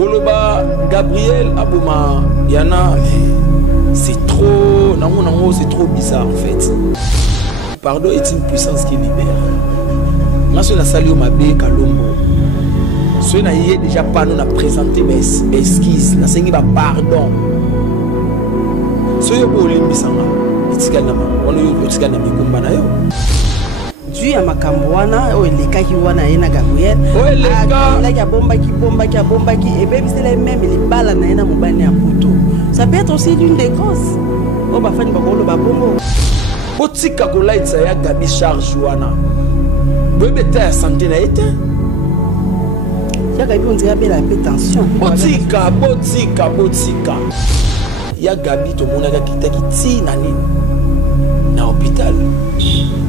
Koloba Gabriel Abouma Yana, c'est trop, c'est trop bizarre en fait. Pardon est une puissance qui libère. Moi, je suis allé au Mabé Kalombo. Je suis déjà pas nous présenté mes esquisses. Je suis pardon. Je suis allé au Limbisanga. Dieu ya makambwana o eleka ki wana ena Gabriel o eleka ya bombaki et même c'est les mêmes les balles na ena mobane ya poto. Ça peut être aussi l'une des causes. O ba fani ba ko lo ba bongo. Botika ko laitsa ya Gabi charge wana. Bebe ta santé na été. Ya Gabi on dirait la tension. Botika. Ya Gabi to mona ka kitaki ti na nini. Na hôpital.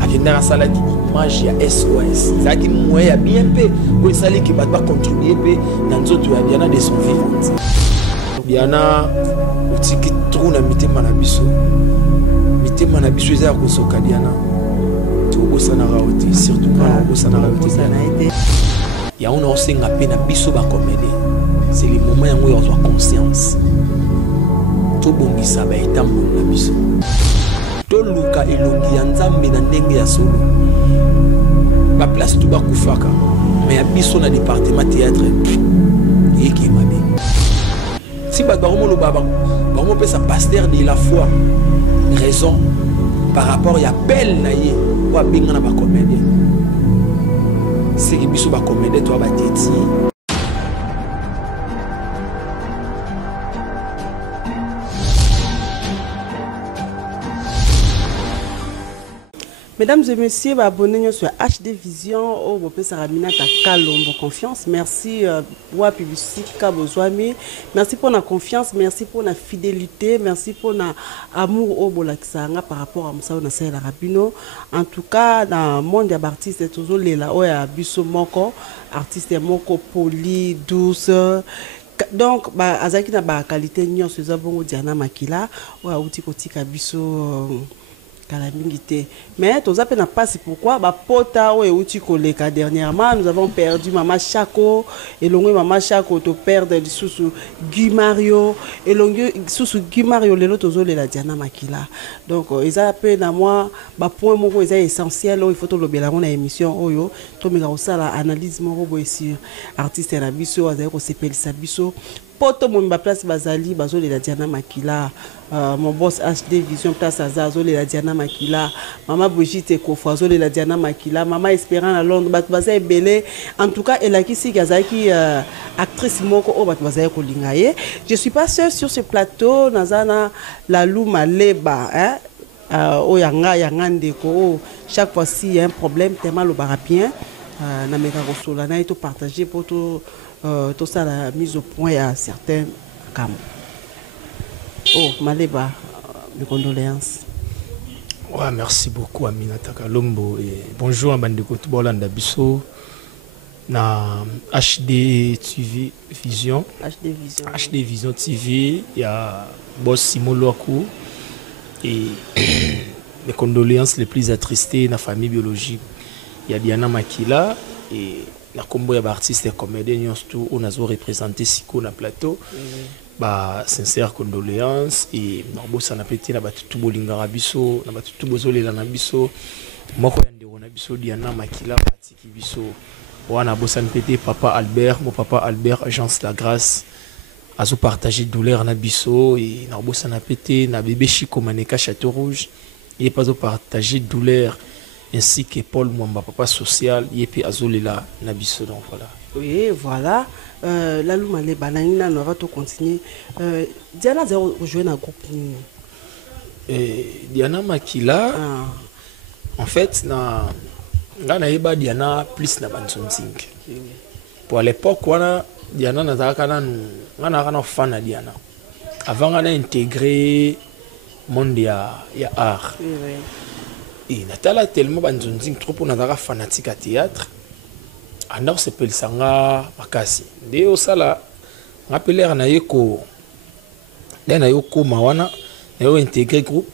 Akenda na sala di image ya SOS. Ça qui moya bien peu ko sali ki ba contribuer pe na nzoto ya Diana de son vivante. Diana utiki trou na mitema na biso. Mitema na biso eza ko soka Diana. To sana raoti surtout quand on sana raoti na été. Ya on osenga pe na biso ba comédie. C'est le moment yango ya soi conscience. To bongisa ba etambo na biso. To luka elongi ya nzambe na ndenge ya solo. Ba place tout ba kufaka. Mais ya biso na département théâtre. Yeki mabe. Si ba baromo lo baba, baromo pe sa pasteur de la foi. Raison par rapport ya belle na ye, wa binga na ba comédie. C'est que biso ba comédie toi ba teti. Mesdames et messieurs, abonnez-vous sur HD Vision au Bopé Saramina Kalombo Confiance. Merci pour la publicité Kabozwami. Merci pour la confiance, merci pour la fidélité, merci pour l'amour au Bolaksanga par rapport à Moussa Nassé Rabino. En tout cas, dans le monde des artistes, c'est toujours les là où il y a Bisso Moko, artiste Moko poli, douce. Donc, azaki na ba qualité nyon ce zabongo Diana Makila ou a outi kotika Bisso mais tout ça n'a pas c'est pourquoi pota ou outi koleka dernièrement nous avons perdu maman Chako et longue maman Chako to perdre sous Guy Mario et longue sous Guy Mario les autres les la Diana Makila donc ils a peu na moi point moko est essentiel il faut to lobela na émission oyo to meka osala analyse moko boy sur artiste na biso azali ko sepelisa biso poto mon place bazali bazole la Diana Makila mon boss HD Vision place azole la Diana Makila maman Brigitte Kofazole la Diana Makila maman Espérant à Londres bat bazay belé en tout cas elle a qui si gazaki actrice moko o bat bazay ko lingaye je suis pas seule sur ce plateau nazana la Luma Leba hein o yanga ndeko chaque fois si il y a un problème tellement le barapien na meka kosola na to partager pour tout ça la mise au point à certains camps. Oh, Maleba, mes condoléances. Ouais, merci beaucoup Aminata Kalombo et bonjour à Bandeko Tubolanda Bisso na HD TV Vision. HD Vision TV, il y a boss Simon Loakou et mes condoléances les plus attristées na famille biologique. Il y a Diana Makila et na combo ya artiste et comédien tout on a représenté Siko na plateau ba sincère condoléances et norbo sana pété na batutu bolingara biso na batutu bozolela na biso moko ya ndeko na biso Diana Makila patiki biso wana bosana pété papa Albert agence la grâce azo partager douleur na biso et norbo sana pété na bébé Chico Maneka Château Rouge et pas au partager douleur ainsi que Paul Mwamba, papa social, Yepi Azolela Nabiso. Donc voilà. Oui, voilà. La Luma Leba, on va continuer. Diana a rejoint un groupe. Diana Makila, en fait, Diana plus na Bansonsing. Pour l'époque, Diana n'a fan à Diana. Avant, on a intégré le monde de art. Et Natala tellement banzonzing trop pour nataka fanatique à théâtre. Andor s'appelle Sanga Makasi. Deo sala rappelé na yeko. Dena yoko mawana na yo intégré groupe.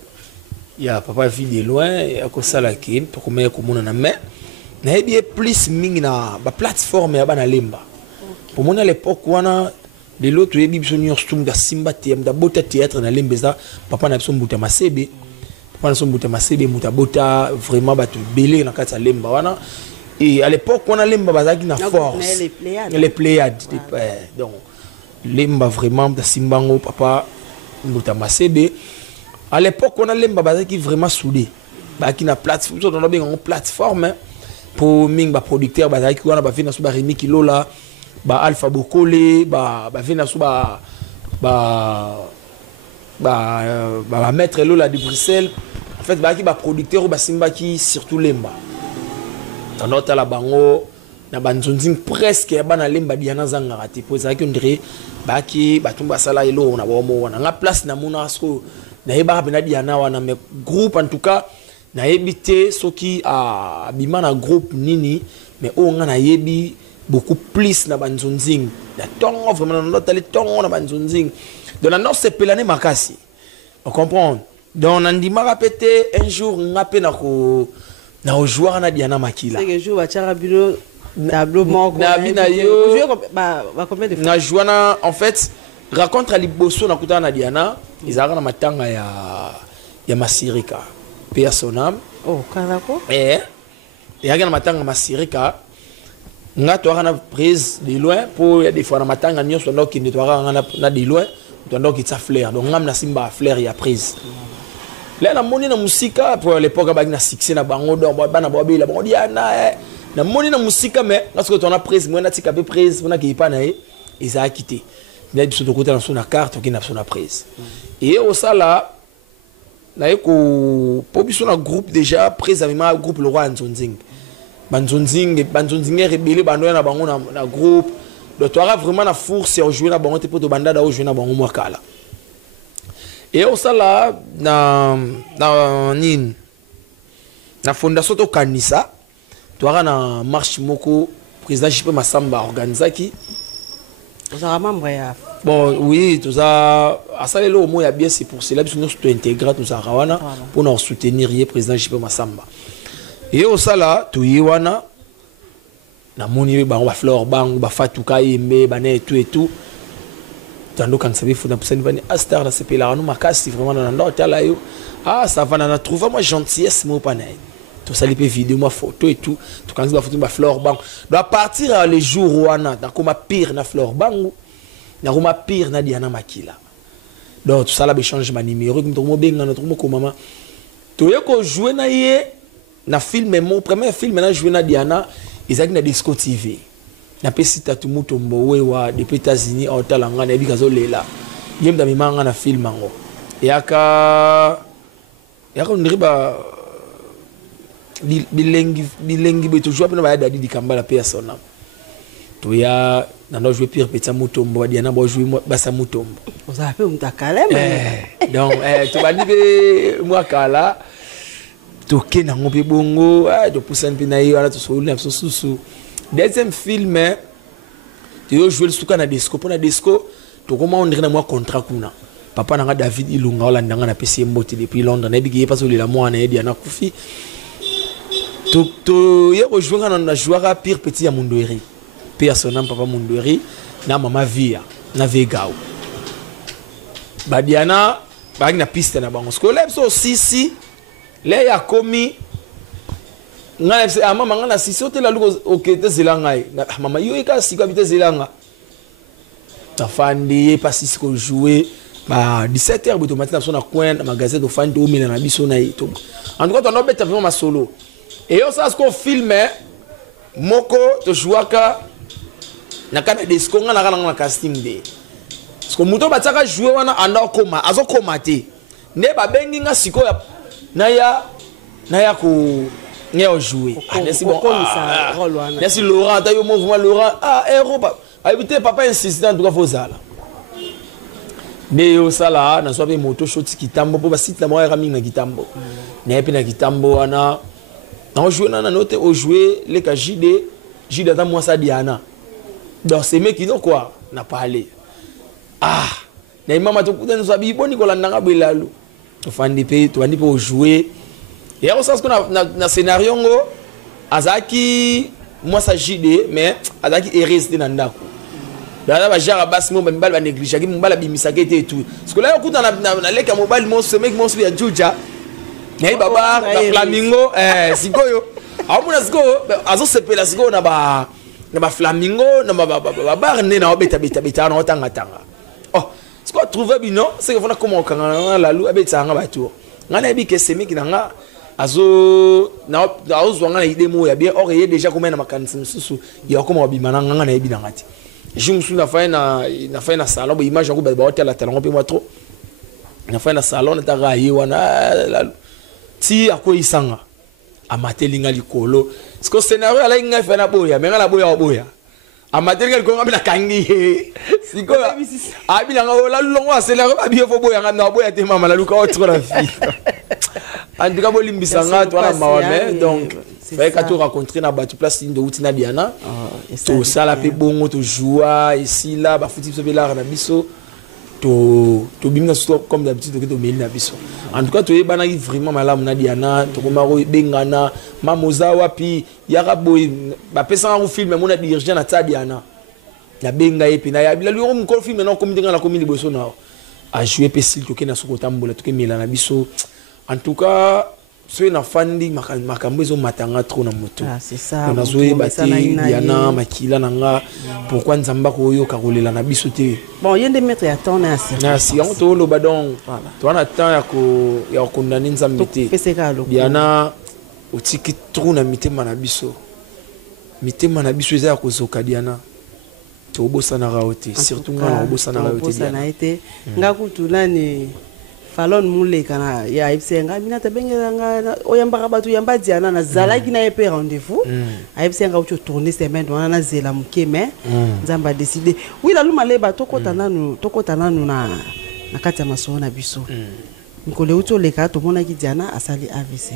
Ya papa vie de loin et à sala ki to komaya ko mona na mais na bien plus ming na ba plateforme ya bana lemba. Pour mon à l'époque wana de l'autre yebi biso nyonso da simba théâtre da bota théâtre na lembeza papa na biso mbuta masebe papa na biso mbuta masebe muta bota vraiment bato belé na kati ya lemba wana et à l'époque on a lemba bazaki na force les Pléiades donc lemba vraiment da simbango papa mbuta masebe à l'époque on a lemba bazaki vraiment soudé baki na plateforme on a bien une plateforme pour ming ba producteur bazaki wana ba vina so ba Rémi Kilola ba Alpha Bokole ba vina so ba maître Lola de Bruxelles en fait ba ki ba producteur ou ba simba ki surtout lemba tanota la bango na banzonzing presque ba na lemba diana zanga rati po za ki ndire ba ki ba tumba sala elo na bomo wana nga place na monasco na yeba bena diana wana mais groupe en tout cas na yebité soki a bimana groupe nini mais o nga na yebi beaucoup plus na banzonzing na tongo vraiment na tali tongo na banzonzing donc na c'est pelane makasi on comprend donc on dit m'a répété un jour ngapé na ko na joueur na Diana Makila c'est que jour ba tchara bino tableau moko na bina yo ba combien de fois na jouana en fait raconte à liboso na kutana na Diana izaka na matanga ya Masirika personam oh karako ya na matanga Masirika nga to na prise de loin pour ya des fois na matanga nyonso ndo ki netwara na de loin ndo ki tsa flair donc ngam na simba flair ya prise là na moni na musika pour l'époque ba na succès na bango donc ba na bobe la bango Diana na moni na musika mais parce que ton a prise moi na tika be prise on a ki pa na ils a quitté mais biso to côté na son carte qui na son prise et au sala na ko po biso na groupe déjà prise avec groupe le roi Nzonzing banzonzing rebelle bando na bango na groupe donc tu auras vraiment la force à jouer na bango te poto banda da jouer na bango mwakala et au sala na nin na fondation to kanisa tu auras na marche moko président JP Masamba organisaki ça membre ya bon oui tout ça à ça le mot ya bien c'est pour cela que nous sommes intégrés tout ça rawana pour nous soutenir le président JP Masamba. Et au sala tu yiwana na moni ba ba fleur bang ba fatuka yembe ba ne et tout tando kan sabi funa pusani vani astar na sepela no makasi vraiment na ndo tala yo ah ça va na trouver moi gentillesse mo panay tout ça les vidéo moi photo et tout tu kan ba photo ba fleur bang doit partir les jours wana na koma pire na fleur bang na koma pire na Diana Makila donc tout ça là be change ma numéro comme mo benga notre mo ko mama to yeko jouer na ye na film mon premier film na joué na Diana ezaki na Disco TV na pesi tatu mutombo wewa depuis États-Unis au talanga na bikazo lela yemda mimanga na film ngo yaka ndriba bilengi beto jouer na ba dadi dikambala persona to ya na no jouer pire petit mutombo Diana bo jouer basa mutombo oza pe mtakale donc to bandi be mwakala toke na ngombe bongo to poussa mpina yo ala to so na so susu deuxième film tu yo jouer suka na disco pour na disco to comment on dirait na moi contrat kuna papa na David Ilunga wala ndanga na PC Mboti depuis Londres na bigi pas la moi na Diana Kufi to yo jouer na jouera pire petit ya Mundoeri personnel papa Mundoeri na mama Via na Vegao ba Diana ba na piste na bango scolaire so si les ya komi ngana se mama ngana si sote la luko okete zelanga mama yo eka sika bite zelanga ta fandi pas si ko jouer ba 17h automatique na coin na magasin de fandi o mina na biso na ito en tout cas on a bête vraiment solo et on ça ce qu'on filme moko to jouaka na kana disco ngana na casting de parce que muto bataka jouer wana anda koma azo komate ne ba bengi nga siko ya naya ko neo jouer merci beaucoup merci Laurent ta yo mouvement Laurent héros habité papa insistant en tout cas faut ça là mais yo sala na sobe moto shot kitambo po ba site la moya raminga kitambo na epi na kitambo ana na jouer na note au jouer les ka JD dans moi ça Diana donc c'est mec qui donc quoi n'a parlé na mama to kutana sabi boni ko landanga belalu to fandi pe jouer et on sait qu'on na scénario ngo azaki moi ça JD mais azaki est resté dans ndako Là ba jara basse mo mbala ba négliger ki mbala bimisaka et tout. Parce que là okuta na leka mobile mo ce mec mo ya Juja. Ngai baba flamingo sikoyo. Amuna sikoyo azo sepela sikoyo na ba flamingo na ba bar ne na obeta beta na otanga tanga. Oh, ce qu'on trouve bino, c'est que voilà comment quand la lou abeta nga ba tour. Ngana bi ke semi ki nga azo zwanga na idée mo ya bien or yé déjà comme na makanisi susu ya comme obimana nga na ebi ngati. Je me suis fait na salon ba image ko ba hotel talon pe moi trop. Na fait na salon na ta rayi wana ti akoyi sanga amatelinga likolo. Parce que scénario ala inga fait na boya, mais na boya. Amatelinga ko ngabina kangi. Siko abila nga la longo scénario ba bien fo boya na boya te mama la luka otro la fille. En tout cas bolimbisa nga to na mawame donc fait que tu rencontrer na batu place de Utina Diana. To sala pe bongo to joie ici là ba futi so bela na biso. To bimna so comme d'habitude to meli na biso. En tout cas to yebana vraiment malamu na Diana to komaro bengana mamoza wapi yaka boy ba pesa un film mon na diriger na ta Diana. La benga epi na ya bila lui on ko film na comme dinga na komi liboso na a jouer pe sil to ke na soko tambola to ke mela na biso. En tout cas c'est na fandi makambo ezo matanga trop na moto. Ah c'est ça. On a joué bati Diana makila nanga pourquoi nzamba ko yo karolela na biso te. Bon il y a des maîtres à temps na c'est. Na si on to lo badon. To na temps ya ko condamner nzambe te. Diana otiki trop na mitema na biso. Mitema na biso eza ko zoka Diana. To bosana raote surtout ngana bosana raote. Bosana été ngakutuna ni Falon moule kana ya ibsenga mina tabengela nga oyamba batu yamba Diana na zalaki na epé rendez-vous ibsenga ucho tourner semaine wana na zela mukeme nzamba décider oui la luma leba tokota nanu na kati ya maso na biso nkole ucho leka to mona ki Diana asali AVC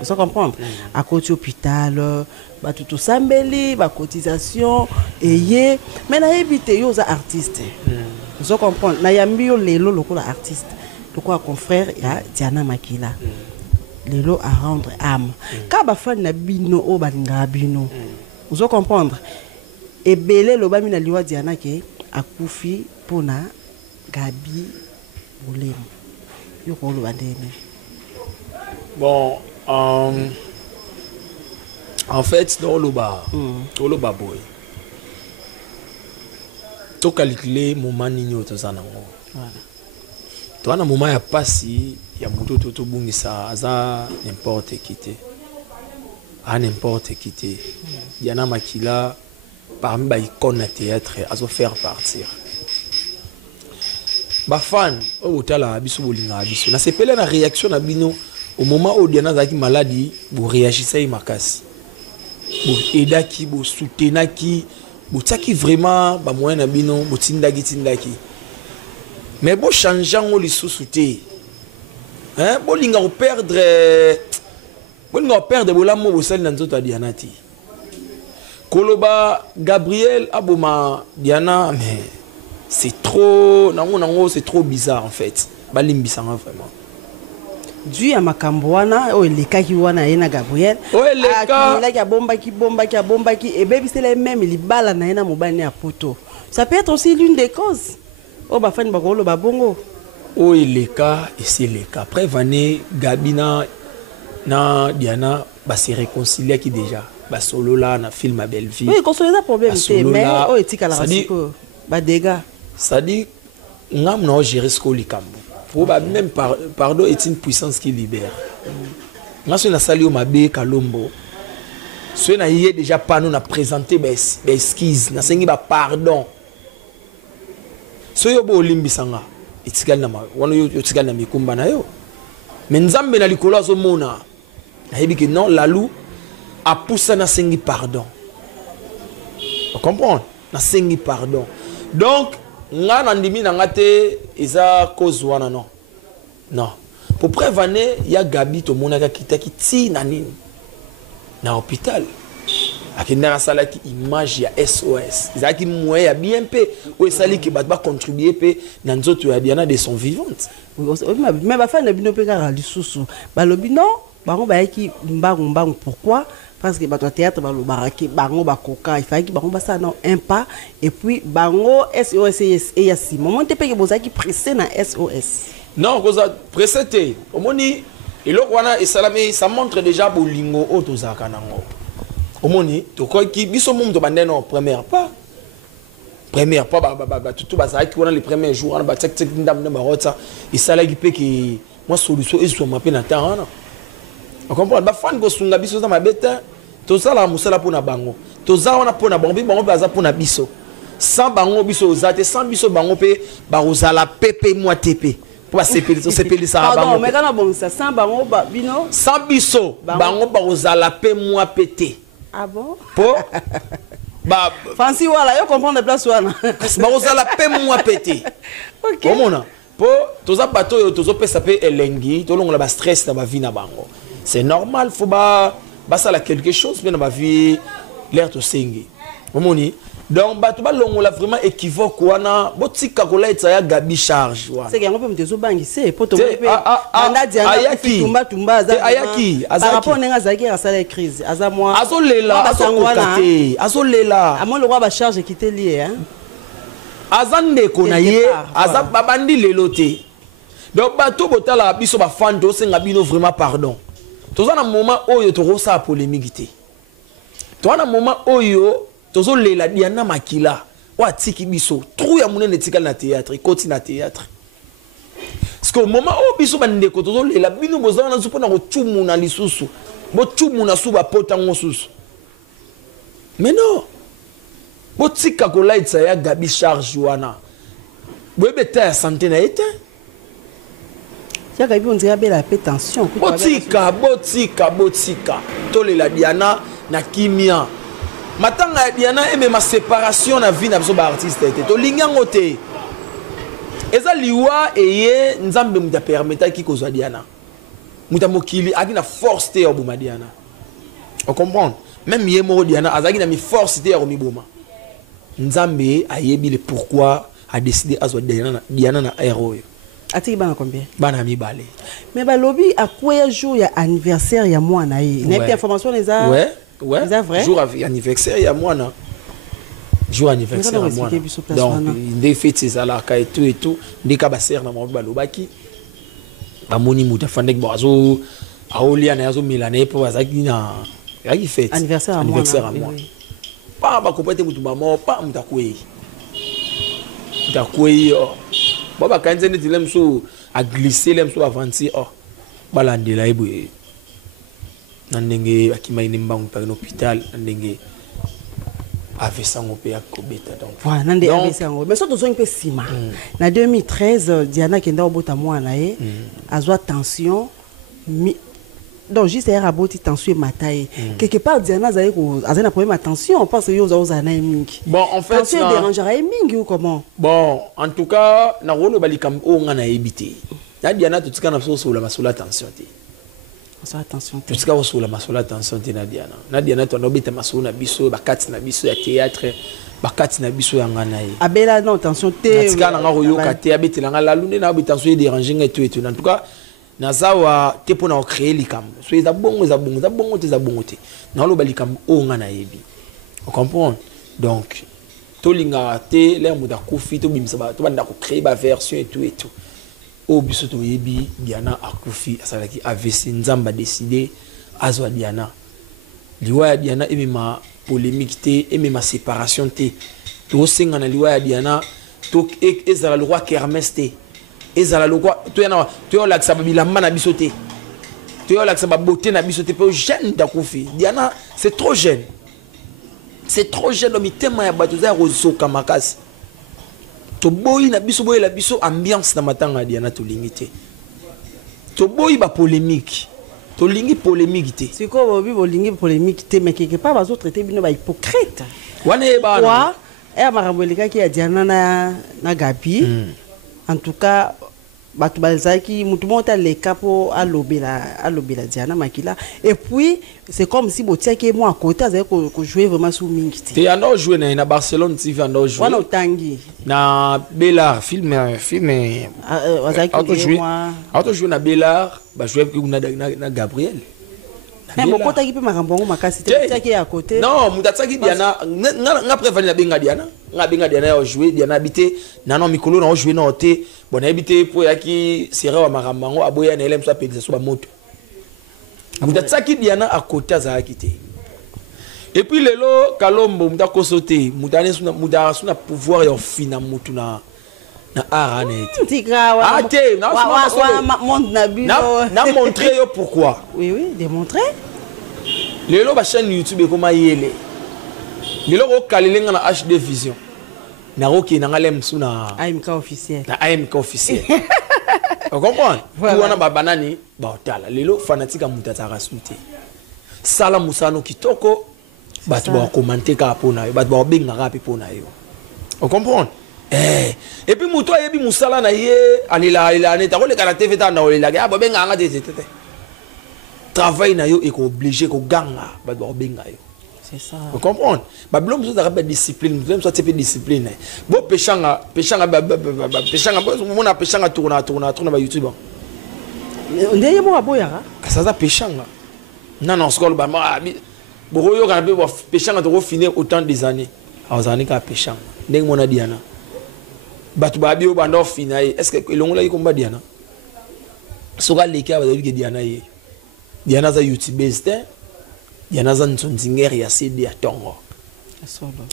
vous comprendre à côté hôpital batu to sambeli ba cotisation eye mais na éviter yo za artiste vous comprendre na yambi yo lelo lokola artiste. Pourquoi confrère ya Diana Makila lelo à rendre âme ka ba fan na bino o balinga bino vous comprendre et belé lo ba mina liwa Diana ke akufi pona Gabi Bolem yo ko lo bandene bon en fait dans le bar boy to calculer moment nini to zanango voilà. Toi, na moment ya pasi ya moto to bungisa aza n'importe qui te. À n'importe qui te. Diana Makila parmi ba icône na théâtre azo faire partir. Ba fan o tala biso bolinga biso. Na sepela na réaction na bino au moment où Diana zaki maladie, vous réagissez makasi. Vous aidaki, vous soutenaki, vous tsaki vraiment ba moyen na bino, vous tindaki. Mais bon changeant les sous-soutés. Hein, bon linga perdre bolamo bosali na nzoto Diana ti. Koloba Gabriel aboma Diana mais c'est trop nango c'est trop bizarre en fait. Balimbisanga vraiment. Dû à Makambouana, oh les cas qui wana ena Gabriel. Oh les cas. Là qui a bombaki et baby c'est les mêmes les balles na ena mobane à poto. Ça peut être aussi l'une des causes. Oh ba fan bakolo ba bongo. Oh les cas et c'est les cas. Après vané Gabina na Diana ba se réconcilier qui déjà ba solo là na film à belle vie. Oui, consoler ça problème mais oh etika la rasiko ba dégâts. Ça dit ngam no gérer ce ko likambo. Faut même pardon est une puissance qui libère. Nga so na sali o mabe kalombo. So na yé déjà pas nous na présenter des esquisses na sengi ba pardon. So yo bo limbisanga itikali na wana yo itikali na mikumba na yo mais nzambe na likolo azomona na yebi que non la lou a poussé na sengi pardon. Vous comprenez na sengi pardon donc nga na ndimi na ngate eza cause wana non pour prévenir ya Gabi to monaka kitaki ti na nini na hôpital akina sala ki image ya SOS zaki moye ya bien pe o sali ki ba contribuer pe na nzoto ya Diana de son vivante mais ba fa na bino pe ka lisusu ba lobi non ba yaki mbangu pourquoi parce que bato théâtre ba lo baraki bango ba koka il fallait que bango ba ça non un pas et puis bango SOS et yasi moment te pe que bozaki pressé na SOS non koza pressé te omoni eloko wana esalami ça montre déjà bolingo otozaka nango omoni to ko ki biso mum to bandeno première pas tout bazaki wana les premiers jours on ba tek ndam na barota esalaki pe ki moi solution ezwa mape na temps on comprend ba fan go sunga biso za mabeta to sala musala pona bango to za wana pona bango bango baza pona biso sans bango biso ozate sans biso bango pe ba ozala pepe moi tepe pour sepeli ça bango mais kana bon ça sans bango ba bino sans biso bango ba ozala pe moi pété ah bon po ba Fancy wala yo comprendre place wana ba ozala pe moi pété OK comment po toza bato yo tozo pesa pe elengi to longola ba stress na ba vie na bango c'est normal faut ba ça la quelque chose mais dans ma vie l'air to singi omoni donc bato ba longola vraiment équivoque wana botika kola etaya gabi charge wana c'est que yango pe mtezo bangi c'est poto pe anda diana tumba ayaki par rapport nenga zaki asala crise aza moi azolela azolela amo le roi ba charge quitter lié hein azande kona ye aza babandi lelo te donc bato botala biso ba fan do senga bino vraiment pardon toza na moment oyo to rosa polémique te to na moment oyo tozo lela diana makila wa tiki biso trou ya munene tikala na théâtre koti na théâtre parce que au moment oyo biso bande ko tozo lela bino bozana na zupo na ko chumu na lisusu bo chumu na suba potango susu mais non botika kola ya gabi charge wana boyebe ta ya santé na ete ya gabi on dirait bela pe tension botika tolela diana na kimia matanga ya diana eme ma séparation na vie na biso ba artiste ete to lingango te eza liwa eye nzambe muta permettre ki kozwa diana muta mokili aki na force te ya boma diana on comprend même yemo diana azaki na mi force te ya komiboma nzambe ayebi le pourquoi a décidé azwa diana na héros atiki bana combien bana mibale mais ba lobby a quoi jour ya anniversaire ya moi na ye na puis information les a ouais c'est vrai jour anniversaire ya moi na jour anniversaire ya moi donc des fêtes ça là ka et tout ndika ba ser na ba lobaki ba moni muta fandek boazo aolia na yazo milane po azaki na yaki fête anniversaire à moi pas ba kopete mutu ba mo pas mutakwei baba kanze ne dilem so a glisser lem so avancer balandela ebwe nandenge akima ine mbangu pa hôpital nandenge avesango pe akobeta donc voilà nande avesango mais surtout zongi pe sima na 2013 Diana kenda obota mwana ye azwa tension donc juste hier à boti tension mataye quelque part Diana zaye ko azana problème attention parce que yo za na mingi bon en fait tension dérangera mingi ou comment bon en tout cas na rolo balikam o nga na ebité na Diana tutika na so la masula tension te attention tutika so la masula tension te na Diana to nobeta masula biso bakati na biso ya théâtre bakati na biso ya nga na ye abela non tension te tutika na nga royoka te abetela nga la lune na tension déranger nga et tout en tout cas nazawa te pona créer likambo so eza bongo te na lo balikambo o nga na yebi on comprend donc to linga te l'air muda kufi to bimisa ba to banda ko créer ba version et tout o biso to yebi Diana akufi asalaki AVC nzamba décidé azwa Diana liwa ya Diana emema polémique te emema séparation te to senga na liwa ya Diana to ezala le roi Kermès te ezala lokwa to yana to yo laksa bilamba na biso te to yo laksa beauté na biso te pe jeune dakufi Diana c'est trop jeune mi tema ya bato za rozoka makasi to boyi na biso boyi la biso ambiance na matanga Diana to lingité to boyi ba polémique to lingi polémique te c'est quoi bobi bolingi polémique te mais quelque part bazo traiter bino ba hypocrite wana e ba quoi marambolika ki ya Diana na Gabi en tout cas batu balzaki mutu monta les capo à lobela Diana makila et puis c'est comme si botiaki moi à côté azali ko jouer vraiment sous mingi te ando jouer na Barcelone TV ando jouer wana utangi na Bellard film azaki auto jouer na Bellard ba jouer na Gabriel Mais bokota ki pe makambo makasi te ki à côté. Non, mutataki Diana, nga préféré na benga Diana. Nga benga Diana ya jouer, Diana habité nano mikolo na jouer na hoté. Bon habité pour yaki séré wa makambango aboya na elem so apelisa so ba moto. Mutataki Diana à côté za kité. Et puis lelo Kalombo mutako sauter, mutane suna pouvoir ya fina mutu na arane. Tika wa. Ah té, na monde na bino. Na montrer yo pourquoi. Oui, démontrer. Lelo ba chaîne YouTube koma yele. Lelo ko kalelenga na HD Vision. Na roki na ngalem suna AMK officiel. Na AMK officiel. Vous comprenez? Voilà. Wana ba banani ba otala. Lelo fanatique mutata rasuté. Sala musano kitoko batu ba commenter ka pona yo, batu ba benga ka pona yo. Vous comprenez? Et puis muto yebi musala na ye alila neta ko le kana TV ta na olila ga ba benga nga tete. Travail na yo et qu'on obligé qu'on ganga ba do benga yo. C'est ça. Vous comprenez? Ba blom so da discipline, blom so tepe discipline. Bo pechanga mona pechanga tourna ba YouTube. Ndeye mo aboya. Ça ça pechanga. Non skol ba bo yo kana be pechanga to finir autant des années. Azani ka pechanga. Ndenge mona Diana. Batu ba bio bando finai. Est-ce que longola yi komba Diana? Soka leki ba ke Diana ye. Diana za YouTube este. Diana za ntsonzingeri ya CD ya tongo.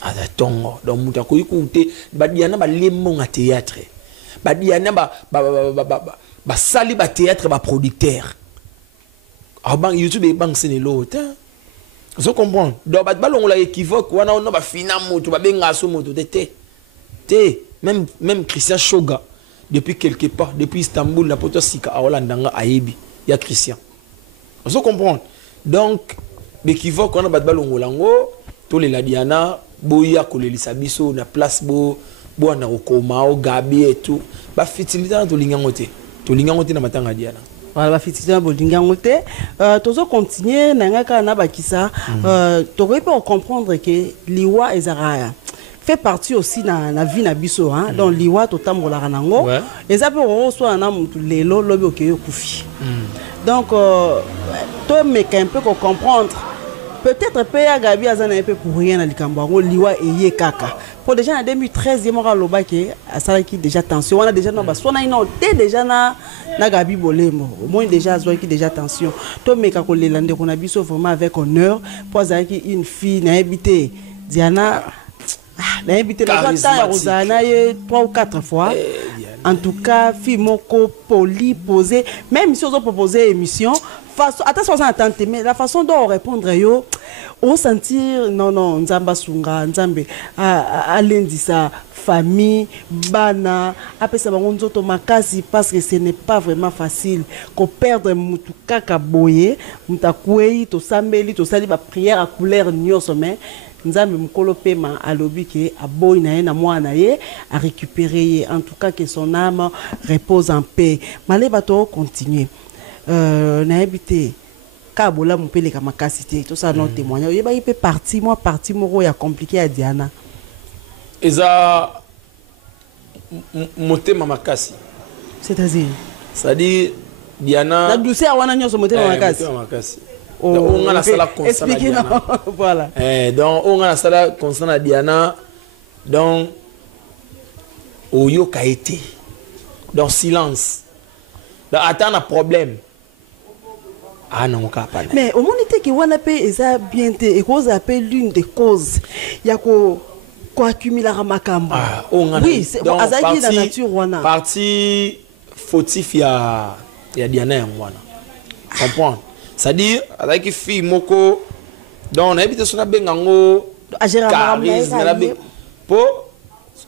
Aza tongo. Donc muta ko yikuté ba Diana ba lemo nga théâtre. Ba Diana ba sali ba théâtre ba producteur. Abang YouTube e bang sene l'autre. Vous comprenez? Donc ba longola équivoque wana on ba fina moto ba benga so moto té même Christian Shoga depuis quelque part depuis Istanbul na poto sika a Hollande ayebi ya Christian. Vous comprenez? Donc l'équivoque on a bat balongo lango to le la Diana boya ko le lisabiso na place bo na kokoma o gabi et tout ba fitilita to lingangote na matanga Diana. Voilà ba fitilita bo lingangote tozo continuer na ngaka na bakisa to peut comprendre que liwa ezaraya fait partie aussi na vie na biso hein donc liwa to tambola nango eza pe o so na mutu lelo lobi okeyo kufi. Donc toi mais un peu qu'on comprendre peut-être Paya Gabi azana un peu pour rien na likambango liwa eye kaka pour déjà en 2013 yemora loba ke asala ki déjà tension on a déjà no ba sona ino te déjà na Gabi Bolembo au moins déjà zo ki déjà tension toi mais ka ko lelande ko na biso vraiment avec honneur pour azaki une fille na habité Diana na habité la ta Rosana 3 ou 4 fois. En tout cas, fille moko poli posé, même si on a proposé émission, façon attention à attendre mais la façon dont on répondre yo, on sentir non nzamba sunga nzambe à lundi sa famille bana après ça bango nzoto makasi parce que ce n'est pas vraiment facile qu'on perdre mutu kaka boye mutakwei to sambeli to sali ba prière à couleur nyoso mais nzambe mukolo pema alobi ke aboy na ye na mwana ye a récupérer en tout cas que son âme repose en paix malé bato continuer na habité kabola mupele ka makasi te tout ça non témoignage yeba il peut parti moko ya compliqué à Diana eza motema makasi c'est-à-dire Diana la douceur wana nyoso motema makasi on a la salle constant Diana. Voilà. Donc on a la salle constant à Diana. Donc Oyo Kaété. Dans silence. Donc attends un problème. Ah non, pas. Mais au moment où on a payé ça bien et cause appelle l'une des causes. Il y a quoi accumuler à Makamba. Oui, c'est azaki la nature wana. Parti fautif ya Diana wana. Comprendre? C'est-à-dire, avec une fille moko, donc on a habité sur la bengango, charisme, pour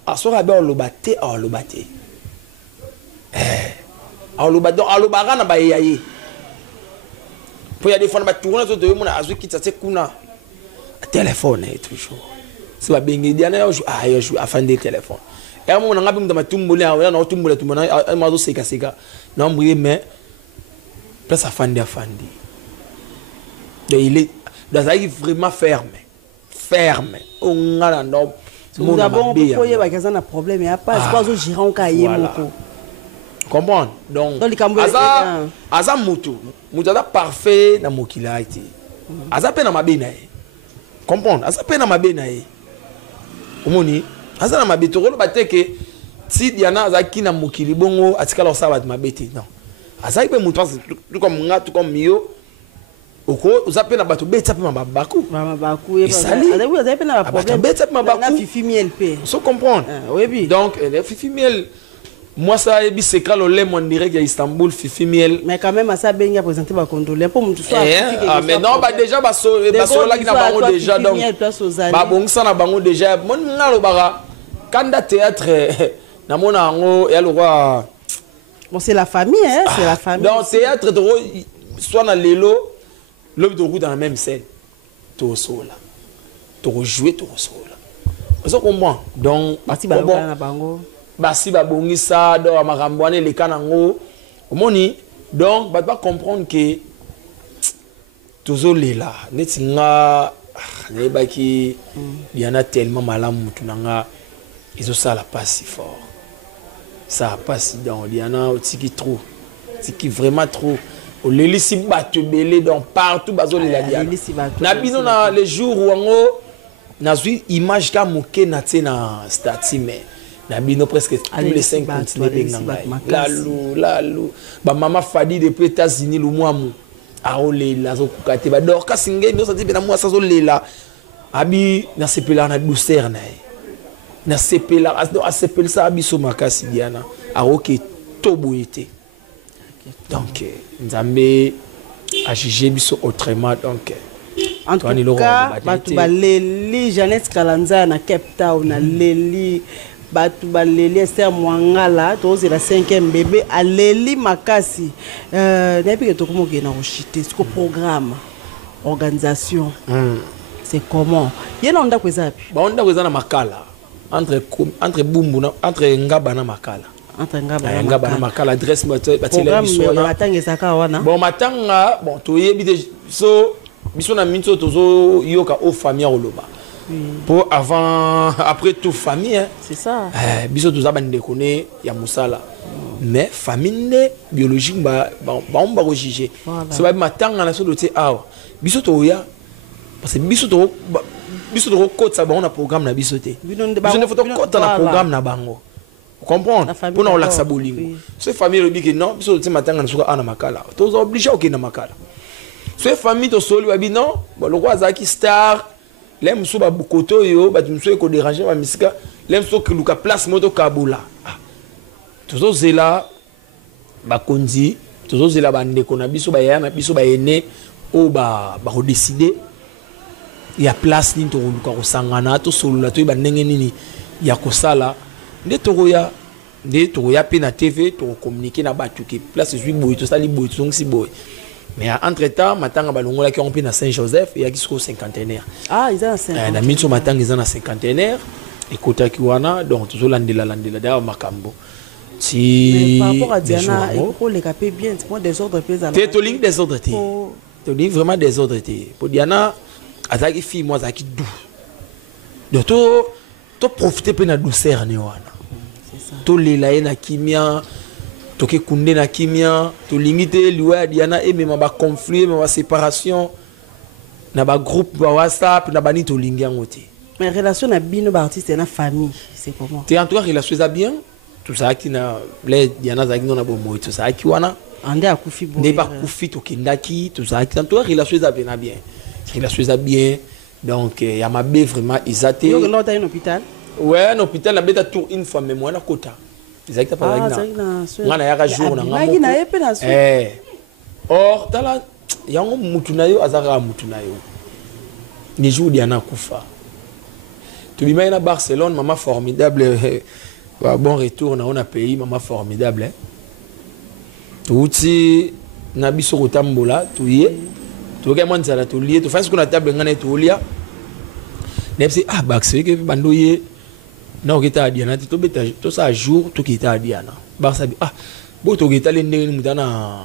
assurer bien le baté, le baté. Le baté, le baran na bayaye. Pour y a des fois, on a tourné sur deux, on a azuki tate kuna téléphone toujours. C'est pas bien Diana je joue afin des téléphones. Et à mon on a bien de tumboler, on a tumboler tout le monde, on a dos seka. Non mais place afandi. Il est vraiment ferme. On a un homme. Nous avons un problème. Il n'y a pas de girant qui est comprendre. Donc, Aza Moutou. Moutou parfait dans Mokila. aza pe na mabe na ye comprendre aza pe na mabe na ye omoni aza na mabe to koloba te ke si Diana azaki na mokili bongo atikala osala bato mabe te non azaki pe mutu tout comme nga tout comme mio oko oza pe na bato betisa pe mabaku esali aza pe na problème betisa pe mabaku na fifi miel pe so comprendre oui donc fifi miel moi ça ebi secret le lait mon direct à Istanbul fifi miel mais quand même ça bien présenter ba condoléances pour mutu soit mais non ba déjà ba so là qui na bango déjà donc ba bongisa na bango déjà mon nga lo bara kanda théâtre na mona ngo ya le roi bon c'est la famille hein c'est la famille dans théâtre soit na lelo l'homme de roue dans la même scène to sola to jouer to sola ça comprend donc parti ba na bango basi babongisa do amakambo ane le kanango omoni donc ba comprendre que tozolela neti nga ne baki Diana tellement malamu tunanga ils ont ça la passe si fort ça passe dans Diana tiki trop tiki vraiment trop au lelisi batu belé donc partout bazolela Diana na bino na les jours où ngo na zui image ka moke na tena statut mais Nabino presque tous les 5 continents lalou ba mama Fadi depuis États-Unis le mois mou aole la zo kukate ba dor ka singe no senti na moi ça zo lela abi na sepela na douceur na sepela a sepela ça abi so makasi Diana a oke toboité donc nzambe a jugé biso autrement donc en tout cas batu baleli Jeannette Kalanza na Cape Town na leli batu baleli Esther Mwangala tozi la 5e bébé aleli makasi depuis que tokomo gena rochité ce programme organisation c'est comment yena onda kwezapi ba onda kweza na makala entre bumbu na entre ngaba na makala entre ngaba na makala adresse batela biso na matanga ka wana bon matanga bon toyebi de so biso na minso tozo yoka au famille oloba pour avant après tout famille hein. C'est ça biso toza bande connaît ya musala mais famille biologique ba on va juger c'est pas matanga na so doté awa biso to ya parce que biso to kota ba on a programme na biso te biso ne faut kota na programme na bango comprendre pour na relaxa bolingo c'est famille le biki non biso to matanga na so ana makala to obligé ok na makala c'est famille to soli ba bi non le roi Zaki star l'aime sous ba bukoto yo ba tumso ko déranger ba misika l'aime sous que luka place moto kabula tozo zela ba konzi tozo zela ba ndeko na biso ba yana biso ba ene o ba ko décider ya place ni to luka ko sangana to solo to ba ndenge nini ya ko sala nde to ya pe na TV to communiquer na batu ki place zui boy to sali boy to si boy. Mais entre-temps, matanga balongola qui ont pris na Saint-Joseph et qui sont cinquantenaire. Ah, ils ont cinquantenaire. Na mitso matanga ils ont cinquantenaire et kota kiwana donc toujours landela d'ailleurs makambo. Si par rapport à Diana, il faut les caper bien, c'est moi désordre plus à la. T'es ligne désordre té. T'es ligne vraiment désordre té. Pour Diana, azaki fille moi azaki doux. Donc to profiter pe na douceur ne wana. C'est ça. To lelaye na kimia toke kunde na kimia to limiter liwa Diana et même ba conflit même ba séparation na ba groupe ba WhatsApp na bani to lingi ngote mais relation na bino ba artiste na famille c'est comment t'es en tout cas relation ça bien tout ça qui na les Diana za na bomo tout ça qui wana ande akufi bo ne pas kufi to kindaki tout ça qui en tout cas relation ça bien relation ça bien donc ya mabe vraiment isate yo non ta un hôpital ouais un hôpital na beta tour une fois mais moi na kota exact pas ngana ya jour na ngamo or tala yango mutu na yo azaka mutu na yo ni jour Diana kufa tu bima na Barcelone maman formidable bon retour na on a pays maman formidable tuti na biso kotambola tuye to ke mwanza la tulie to fasi kuna table ngana tulia nepsi bakse ke bandoye na okita Diana to beta to sa jour to kita Diana ba sabi bo to kita le ndenge mutana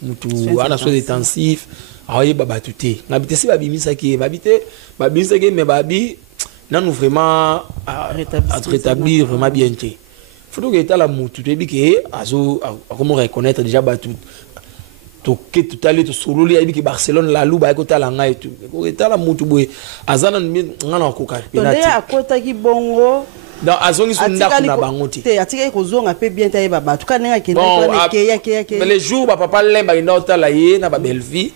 mutu ana soins intensifs aye baba tuté ngabite si babimisa ki babimisa ki mais babi nan nous vraiment à rétablir vraiment bien té faut que eta la mutu te bi que azo comment reconnaître déjà ba tout toke totali tosololi ayebi ke Barcelone la luba ekotala ngai tu ekotala mutu boye azana ngana okoka penalty tonde akotaki bongo dans azongi so ndako na bango te atika kozonga pe bien taye baba tuka nenga kenda ke mais les jours papa lemba ina otala ye na ba belle-vie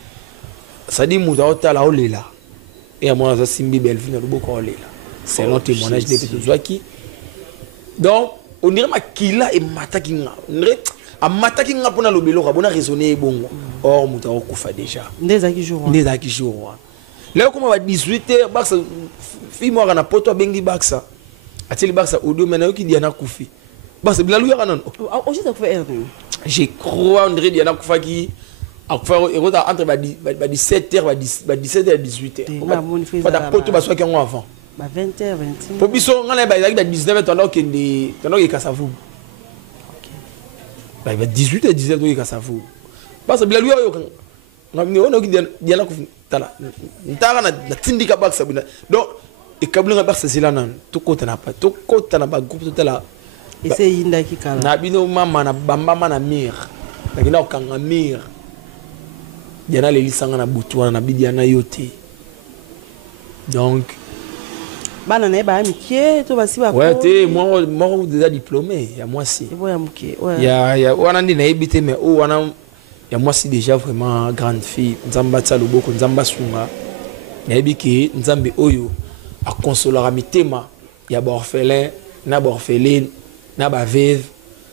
ça dit mutu otala olela et moi ça simbi belle-vie na loboko olela c'est un témoignage de Petozwaki donc on dirait makila et mataki nga amataki nga pona lobelo ka bona raisonner bongo or muta okufa déjà ndezaki jour là comme va 18h Barça fi moi na poto bengi Barça ateli Barça audio maintenant qui Diana Koufi Barça bilalu ya non je crois André Diana Koufa qui a fait entre 17h 17h et 18h pas ta poto ba soit qui avant 20h 25 pour biso ngana ba 19h tandis que Kassavou bah, il va 18 et 17 ans ça fout parce que bilalu yo on qui Diana Koufi tala ntara na tindika Barça donc et kablinga Barça c'est là nan to kota na ba groupe totala et c'est inda ki kala na bino mama na bamba na mir na kina okanga mir Diana le lisanga na butu na bidiana yote donc bana na ba mikie to basi ba ouais te moi déjà diplômé ya moi si ya mukie ouais ya wana ndi na ebité mais o wana ya moi si déjà vraiment grande fille nzamba tsa loboko nzamba sunga na ebiki nzambe oyo a consoler mitema ya ba orphelin na ba orpheline na ba veuve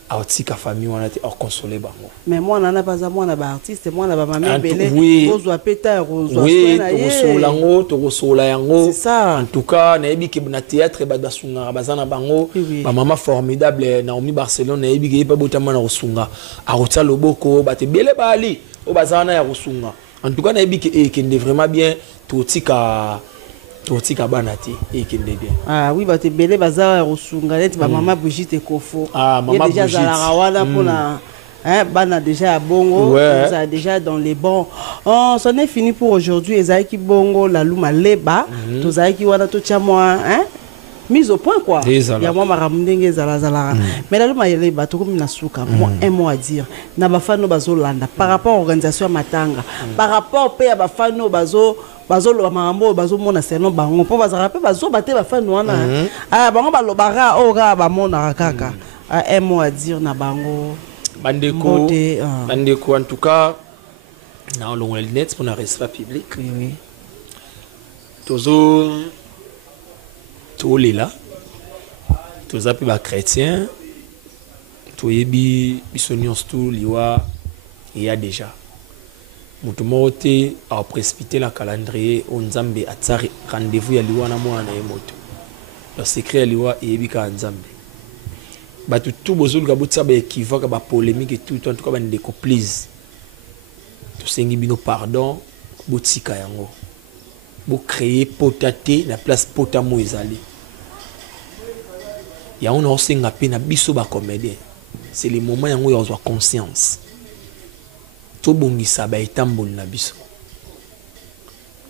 a otika famille wana te a consoler bango mais moi na pas moi na ba artiste moi na ba mama belé ozwa peta ozwa na ye to kosola yango c'est ça en tout cas na ebiki na théâtre ba sunga bazana bango ba mama formidable Naomi Barcelone na ebiki pa botama na kosunga a rotsa loboko ba te belé bali o bazana ya kosunga en tout cas na ebiki ekende vraiment bien totika banati ekende bien oui ba te belé bazara ya kosunga net ba mama Brigitte Kofo maman déjà za rawana pona bana déjà à bongo ça a déjà dans les bons c'en est fini pour aujourd'hui ezaki bongo la luma leba tozaki wana to tia moi mise au point quoi ya moi maramundenge zala mais la luma leba to comme na suka moi un mot à dire na bafano bazolanda par rapport à organisation matanga par rapport pe ya bafano bazolo marambo bazomona seno bango po bazara pe bazobate bafano wana bango balobara ora bamona kaka un mot à dire na bango bandeko en tout cas na longo net pour na respect public oui tozo là toza pe ba chrétien toyebi bisonions tout liwa il y a déjà mutu mote a précipité la calendrier on nzambe atsari rendez-vous ya liwa na mwana na moto le secret ya liwa yebi ka nzambe batu tout bozulu ka botsa ba équivoque ba polémique et tout en tout cas ba ndeko please to sengi bino pardon botika yango bo créer potaté na place potamo ezali ya on osenga pe na biso ba comédien c'est le moment yango ya ozwa conscience to bongisa ba etamboli na biso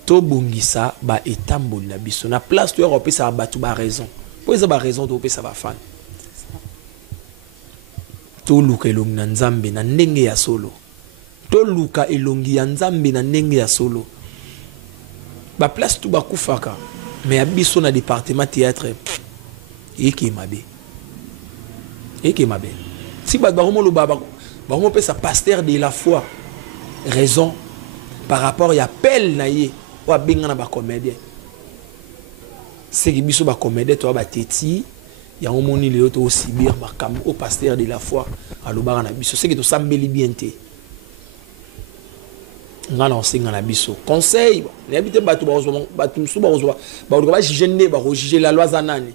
to bongisa ba etamboli na biso na place to ya opesa batu ba raison po eza ba raison to opesa ba fan to luka elongi na nzambe na ndenge ya solo to luka elongi ya nzambe na ndenge ya solo ba place to bakufaka mais ya biso na département théâtre eke mabe si ba baromo lo baba baromo pesa pasteur de la foi raison par rapport ya appel na ye wa benga na ba comédien c'est que biso ba comédien to ba teti ya omoni le to sibir ba kam au pasteur de la foi alobara na biso c'est que to sambeli bien te ngana osenga na biso conseil na habite batu suba ba juger ba juger la loi zanani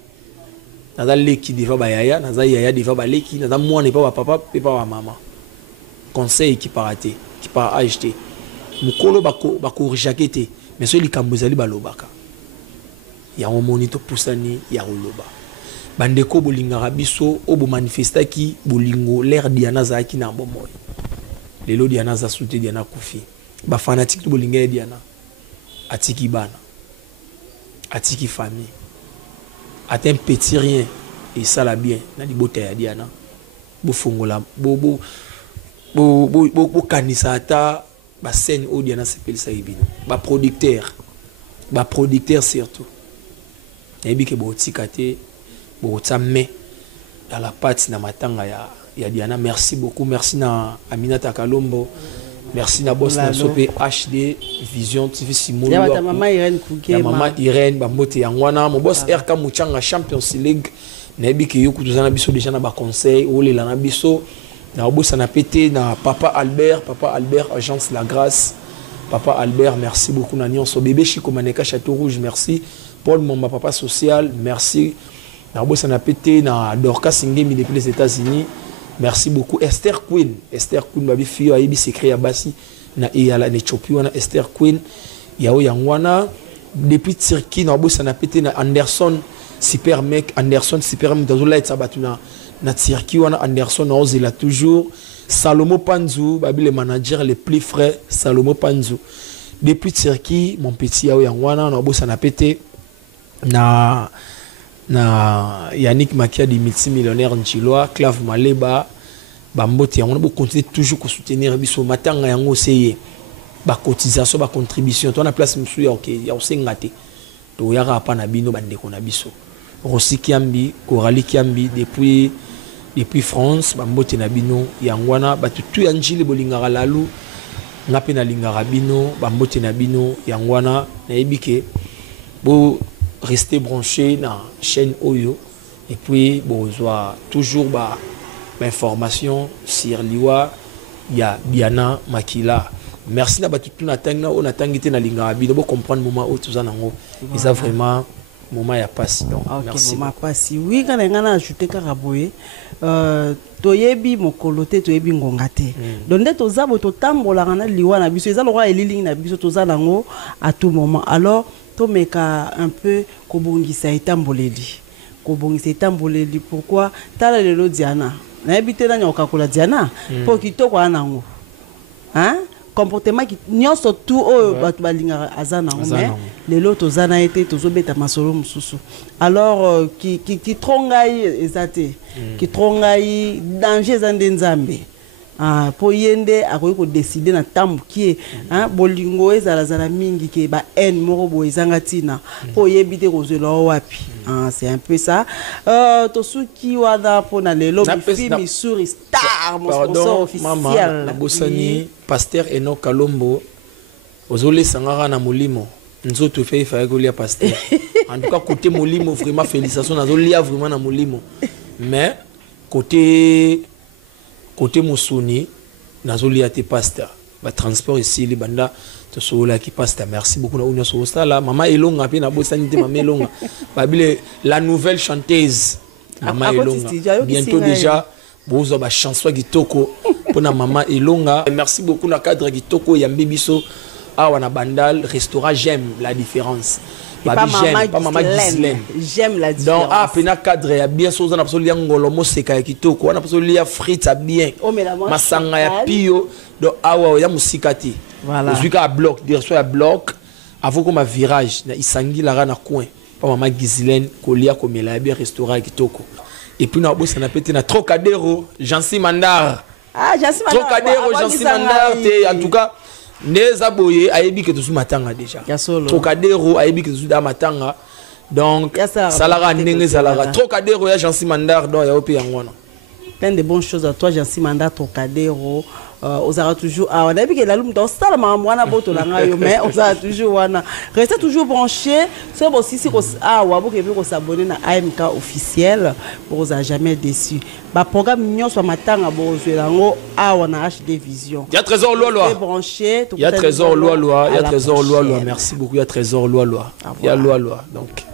naza leki deva ba yaya naza yaya deva ba leki naza mwana pa ba papa pe pa ba mama conseil qui paraté qui par acheter mukolo ba corriger te mais so likambo zali ba lobaka ya omoni to pusani ya loba bandeko bolinga biso obo manifesta ki bolingo l'air diana za ki na bomoy lelo diana za souté diana kufi ba fanatique to bolinga diana atiki bana atiki famille atteint petit rien et ça la bien na libota ya diana bo fongola bo bo kanisa ata ba scène audio na sepelisa ibino ba producteur surtout ebi ke bo tikate bo tsamme dans la patte na matanga ya Diana. Merci beaucoup, merci na Aminata Kalombo, merci na boss na Sopé HD Vision TV Simon ya maman Irène Kouké, maman Irène Bambote Yangwana, mon boss RK Muchanga Champions League na ebi ke yoku tozana biso déjà na ba conseil olela na biso na boss na pété na papa Albert agence La Grâce. Papa Albert, merci beaucoup na nyonso bébé Chico Maneka Château Rouge, merci Paul Momba papa social, merci na boss na pété na Dorcas Singemi depuis les États-Unis. Merci beaucoup Esther Queen babi fille ayebi secret ya basi na eyala ne chopi wana Esther Queen yao yangwana depuis Turquie na boss na pété na Anderson super mec dazola etsa batu na Turquie wana Anderson na ozela toujours Salomo Panzu babi le manager les plus frais Salomo Panzu depuis Turquie mon petit yao yangwana na boss na pété na Yannick Makia di multimillionnaire Nchiloa, Clave Maleba, Bambote, on a continuer toujours à soutenir biso matanga yango seye ba cotisation ba contribution to na place musu ya OK ya osengate to yaka pa na bino bande ko na biso Rossi Kiambi Coralie Kiambi depuis France Bambote na bino yangwana batu tu ya njili bolingaka lalu ngape na lingaka bino Bambote na bino yangwana na ebike bo rester branché dans la chaîne Oyo et puis besoin toujours information sur Liwa ya Diana Makila. Merci na batu na tanga on atangité na linga bino bo comprendre moment où tout ça nango ils a vraiment moment ya passe donc merci moment passe oui quand ngana ajouter karaboye toyebi mokolote toyebi ngongate donc nde tozabo totambola na Liwa na biso eza lo roi elili na biso tozana ngo à tout moment alors tomeka un peu kobongisa etamboleli pourquoi tala lelo Diana na habité na nyoka kola Diana pour kitoko anango hein comportement qui nyonso tout o batu balinga azana mais lelo tozana été tozobeta masolo mususu alors qui trongai ezate qui trongai danger zande nzambe pour yende akoki ko décider na tambu ki bolingo ezala mingi ke ba en moko bo ezanga tina pour yebite kozela wapi c'est un peu ça to suki wada pour na lelo film sur star mon sponsor officiel na bosani pasteur Enoch Kalombo ozole sangara na molimo nzoto fait lia pasteur en tout cas côté molimo vraiment félicitations nazolia vraiment na molimo mais côté Moussoni, nazolia te pasta. Ba transport ici, les banda, to sola qui pasta. Merci beaucoup na unia sosta là. Mama Elonga, pe na bosanité mama Elonga. Babile la nouvelle chanteuse. Mama Elonga. Bientôt déjà, bozo ba chanson kitoko pour na mama Elonga. Merci beaucoup na cadre kitoko ya mbibiso. Awa na bandal restaurant j'aime la différence. Pas maman Ghislaine. J'aime la différence. Donc, pena cadre ya bien chose on a besoin de ngolo moseka ya kitoko, on a besoin de frites bien. Masanga ya pio donc awa ya musikati. Voilà. Jusqu'à bloc, direction ya bloc, avant comme un virage na isangi la na coin. Pas maman Ghislaine kolia komela ya bien restaurant ya kitoko. Et puis na bossa na pété na Trocadéro, Jansi Mandar. Jansi Mandar. Trocadéro, Jansi Mandar, en tout cas Neza boye ayebi que tout matanga déjà. Trocadéro ayebi que tout da matanga. Donc salara ndenge salara. Trocadéro ya Jansi Mandar donc ya opi yangwana. Plein de bonnes choses à toi Jansi Mandar Trocadéro. On aura toujours on a vu que la lume dans ça mwana boto la ngayo mais on aura toujours wana. Restez toujours branchés. C'est bon si wabo que vous s'abonner na AMK officiel pour vous jamais déçu. Ba programme mignon soit matanga bozo lango na HD Vision. Il y a Trésor Loa. Branché. Il y a Trésor Loa. Il y a Trésor Loa. Merci beaucoup. Il y a Trésor Loa. Il y a Loa. Donc